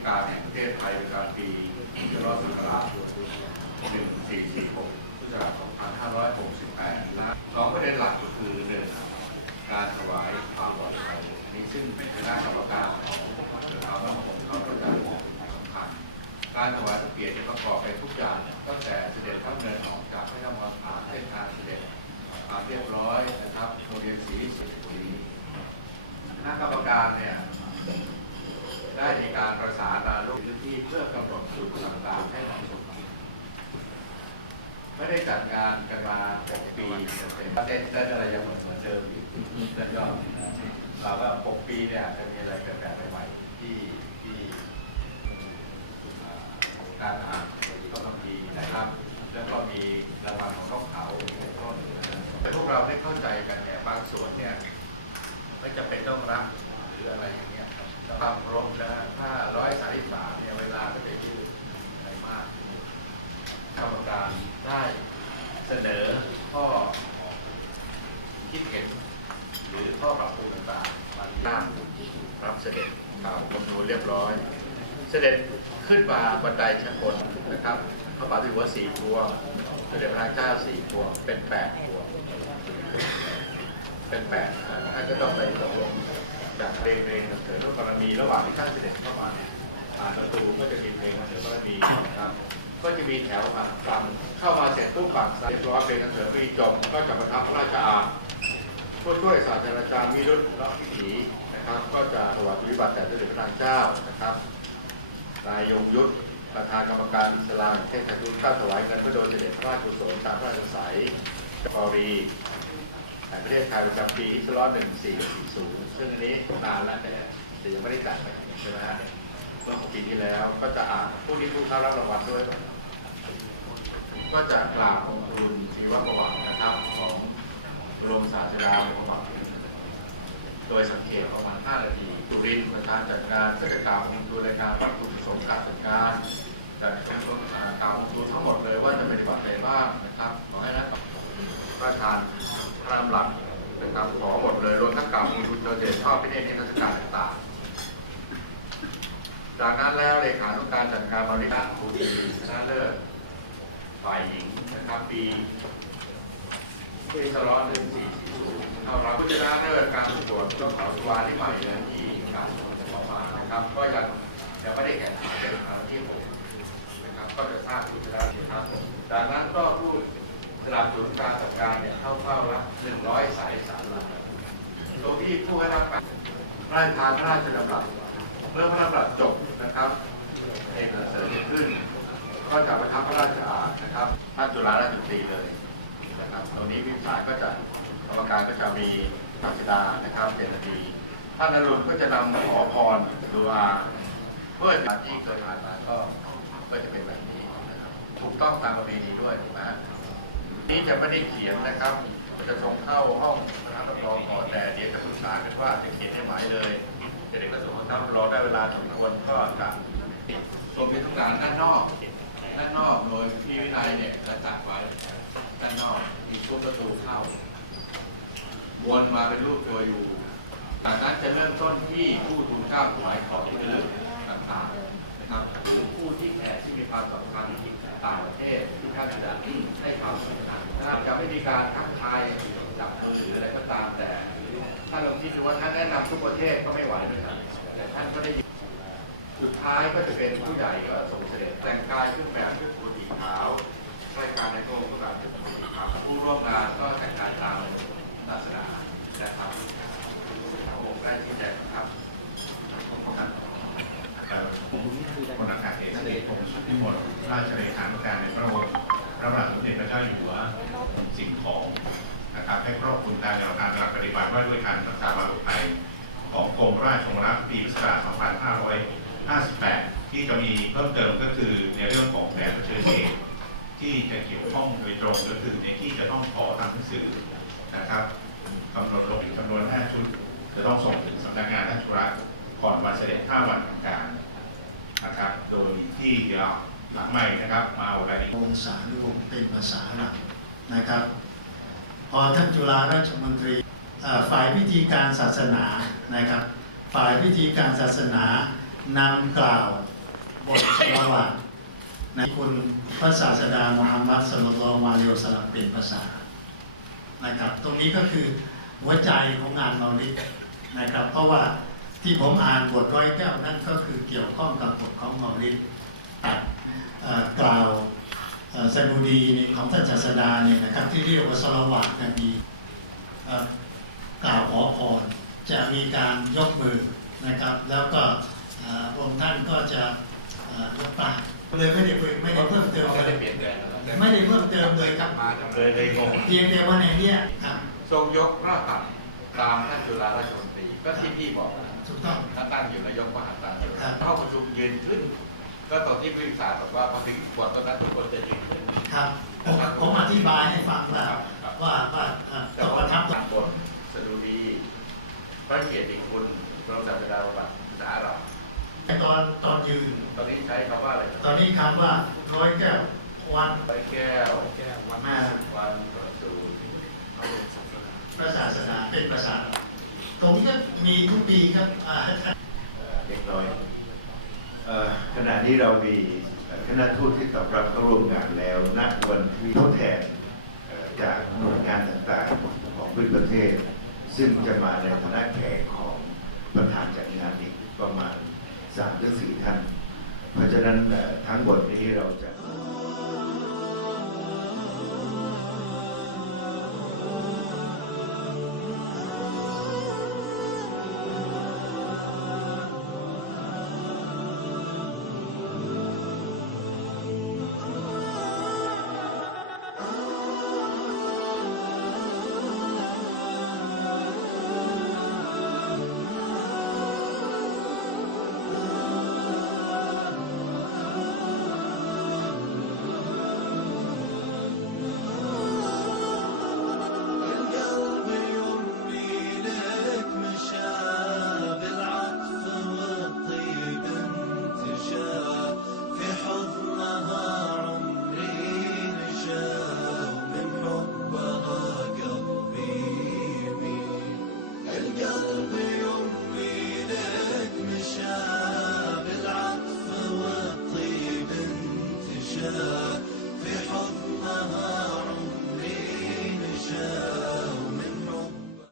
านมาวิกาแห่งประเทศไทยประจำปีพุทธศักราช1446พุทธศักราช2568นะสองประเด็นหลักก็คือหนึ่งการถวายความปลอดภัยนี้ซึ่งเป็นคณะกรรมการของเราและของเขาก็จะสำคัญการถวายพระเกียรติประกอบไปทุกอย่างตั้งแต่เสด็จพระดำเนินออกจากพระนครผ่านเส้นทางเสด็จความเรียบร้อยนะครับโรงเรียนศรีสุขบุรีคณะกรรมการเนี่ย ได้มีการประสานมาลงพื้นที่เพื่อกำหนดจุดต่างๆให้เหมาะสมไม่ได้จัดงานกันมา 6 ปีเต็มๆเต้นเต้อะไรยังเหมือนเหมือนเดิมอยู่แต่ยอดเราว่า 6 ปีเนี่ยจะมีอะไรกันแบบใหม่ๆที่ที่การอ่านก็ต้องมีนะครับ แล้วก็มีรางวัลของนกเขาเป็นต้นแต่พวกเราได้เข้าใจกันเนี่ยบางส่วนเนี่ยไม่จำเป็นต้องรับหรืออะไรอย่างเงี้ย ความครบนะถ้าร้อยสายสามเนี่ยเวลาก็จะยืดไปมากกรรมการได้เสนอข้อคิดเห็น หรือข้อปรับปรุงต่างๆมาที่รับเสด็จข่าวคำนวณเรียบร้อย เสด็จขึ้นมาบันไดชั้นบนนะครับพระบาทสมเด็จหัวสี่พวงเสด็จพระเจ้าสี่พวงเป็นแปดพวงเป็นแปดอ่าท่านก็ต้องไปตกลง จากเพลงเพลงเสริมพระบารมีระหว่างที่ท่านเสด็จเข้ามาเนี่ยผ่านประตูก็จะมีเพลงเสริมพระบารมีนะครับก็จะมีแถวมาฟังเข้ามาเสร็จปุ๊บฝั่งซ้ายเรียบร้อยเพลงเสริมพระบารมีจบก็จะประทับพระราชอาผู้ช่วยศาสตราจารย์มิรุตเลาะพิถีนะครับ ก็จะถวายปฏิบัติแด่สมเด็จพระนางเจ้านะครับนายยงยุทธประธานกรรมการอิสลามเทศทุนข้าถวายเงินเพื่อโดยเสด็จพระราชกุศลตามพระราชสัยกอรี แห่ประเทศไทยประจำปีที่ร้อยหนึ่งสี่สี่ศูนย์ซึ่งอันนี้นานแล้วแต่แต่ยังไม่ได้จัดไปใช่ไหมฮะเมื่อของปีที่แล้วก็จะอ่านผู้ที่ผู้เข้ารับรางวัลด้วย ก็จะกล่าวของทูลชีวประวัตินะครับของบรมศาสดาประวัติโดยสังเกตประมาณ5นาทีจุรินทร์ประธานจัดการก็จะกล่าวของทูลรายการวัตถุประสงค์การจัดการแต่กล่าวของทูลทั้งหมดเลยว่าจะปฏิบัติอะไรบ้างนะครับขอให้นักประธาน พระรามหลักนะครับขอหมดเลยรวมทั้งกล่าวของทูลเจริญชอบพิเนศนิทรรศการต่างๆ จากนั้นแล้วเลขานุการจัดการบริหารผู้ดีชนะเลิศฝ่ายหญิงนะครับปีปีสล้อหนึ่งสี่สี่ศูนย์เอาเราผู้ชนะเลิศการประกวดเจ้าเขาสุวรรณที่ใหม่เลยที่การออกมานะครับ ก็ยังยังไม่ได้แข่งขันเป็นครั้งที่หกนะครับก็จะทราบผู้ชนะนะครับจากนั้นก็ผู้ สนับสนุนการจัดการเนี่ยเข้าเฝ้ารับหนึ่งร้อยสายสารหลักตรงที่ผู้ให้รับการพระราชทานพระราชดำรัสเมื่อพระราชดำรัสจบนะครับเอกสารขึ้น ก็จะประทับพระราชอาณนะครับท่านจุฬาราชตรีเลยนะครับตรงนี้วิสาก็จะกรรมการก็จะมีพระธิดานะครับเจนดีท่านอรุณก็จะนำขอพรดูอาเมื่อจากที่เคยผ่านมาก็ก็จะเป็นแบบนี้นะครับถูกต้องตามประเพณีด้วยถูกไหมฮะ นี้จะไม่ได้เขียนนะครับ จะส่งเข้าห้องคณะรับรองก่อนแต่เดี๋ยวจะปรึกษากันว่าจะเขียนให้หมายเลยเด็กๆก็ส่งคณะรับรอได้เวลาสมควรก็จะรวมเป็นทุกการด้านนอกด้านนอกโดยที่วินัยเนี่ยจะจัดไว้ด้านนอกมีซุ้มประตูเข้าวนมาเป็นรูปตัวอยู่จากนั้นจะเริ่มต้นที่ผู้ทูลเก้าถวายของที่ระลึกต่างๆนะครับหรือผู้ที่แขกที่มีความสำคัญ ต่างประเทศที่ท่านจะให้ความสำคัญนะครับจะไม่มีการทักทายจับมือหรืออะไรก็ตามแต่ถ้าลองคิดดูว่าท่านแนะนำทุกประเทศก็ไม่ไหวด้วยกันแต่ท่านก็ได้สุดท้ายก็จะเป็นผู้ใหญ่ก็ทรงเสด็จแต่งกายเครื่องแบบด้วยสีขาวราชการในพรงการเป็นสีขาผู้ร่วมงานก็แต่งกายตามศาสนานะครับพระองค์ได้ชี้แจงครับ พลอากาศเอกเสด็จพงศ์สุทธิมลราชเลขานุการในพระองค์พระบาทสมเด็จพระเจ้าอยู่หัวสิ่งของนะครับให้ครอบคลุมการแนวทางการปฏิบัติว่าด้วยการรักษาความปลอดภัยของกรมราชองครักษ์ปีพุทธศักราช2558 ที่จะมีเพิ่มเติมก็คือ ที่เดี๋ยวหลังใหม่นะครับ มาเอารายละเอียดองศานุวงศ์เป็นภาษาหลักนะครับ พอท่านจุฬาราชมนตรีฝ่ายพิธีการศาสนานะครับ ฝ่ายพิธีการศาสนานำกล่าวบทสลาวาตในคุณพระศาสดามุฮัมมัดสลลัลลอฮุอะลัยฮิวะสัลลัมเป็นภาษานะครับ ตรงนี้ก็คือหัวใจของงานเมาลิดนะครับ เพราะว่าที่ผมอ่านบทร้อยแก้วนั่นก็คือเกี่ยวข้องกับบทของเมาลิดตัดเอ่อกล่าว เอ่อ สดุดีนี่ของท่านศาสดาเนี่ยนะครับที่เรียกว่าสลาวาตนบีเอ่อกล่าวขอพรจะมีการยกมือนะครับ แล้วก็เอ่อองค์ท่านก็จะเอ่อยกปากเลยไม่ได้เพิ่มไม่ได้เพิ่มเติมไม่เลได้ยเปลี่ยนแปลงแล้วไม่ได้เพิ่มเติมเลยครับมาจากเลยเลยงงเพียงแต่ว่าในเนี้ยครับทรงยกพระหัตถ์ตามท่านจุฬาราชมนตรีก็ที่พี่บอกถูกต้องท่านตั้งอยู่นายกมหาศาลครับเข้าประชุมยืนขึ้น ก็ตอนที่ผู้ศึกษาบอกว่าพอถึงบทตอนนั้นทุกคนจะยืน ขึ้นครับผมผมอธิบายให้ฟังว่าครับว่าว่าเอ่อแต่ต้องว่าประทับทำบทสดุดี พระเกียรติคุณพระศาสดาบัตรภาษาอาหรับตอนตอนยืน ตอนนี้ใช้คำว่าอะไร ตอนนี้คำว่าร้อยแก้ววันใบแก้ววันมาวันประสูติพระศาสนาเป็นภาษาตรงนี้ก็มีทุกปีครับอ่าเล็กน้อยเอ่อขณะนี้เรามีเอ่อ คณะทูตที่ตอบรับเข้าร่วมงานแล้วณวันที่ทดแทนจากหน่วยงานต่างๆของพื้นประเทศ ซึ่งจะมาในฐานะแขกของประธานจัดงานอีกประมาณ3-4ท่าน เพราะฉะนั้นทั้งหมดนี้เราจะ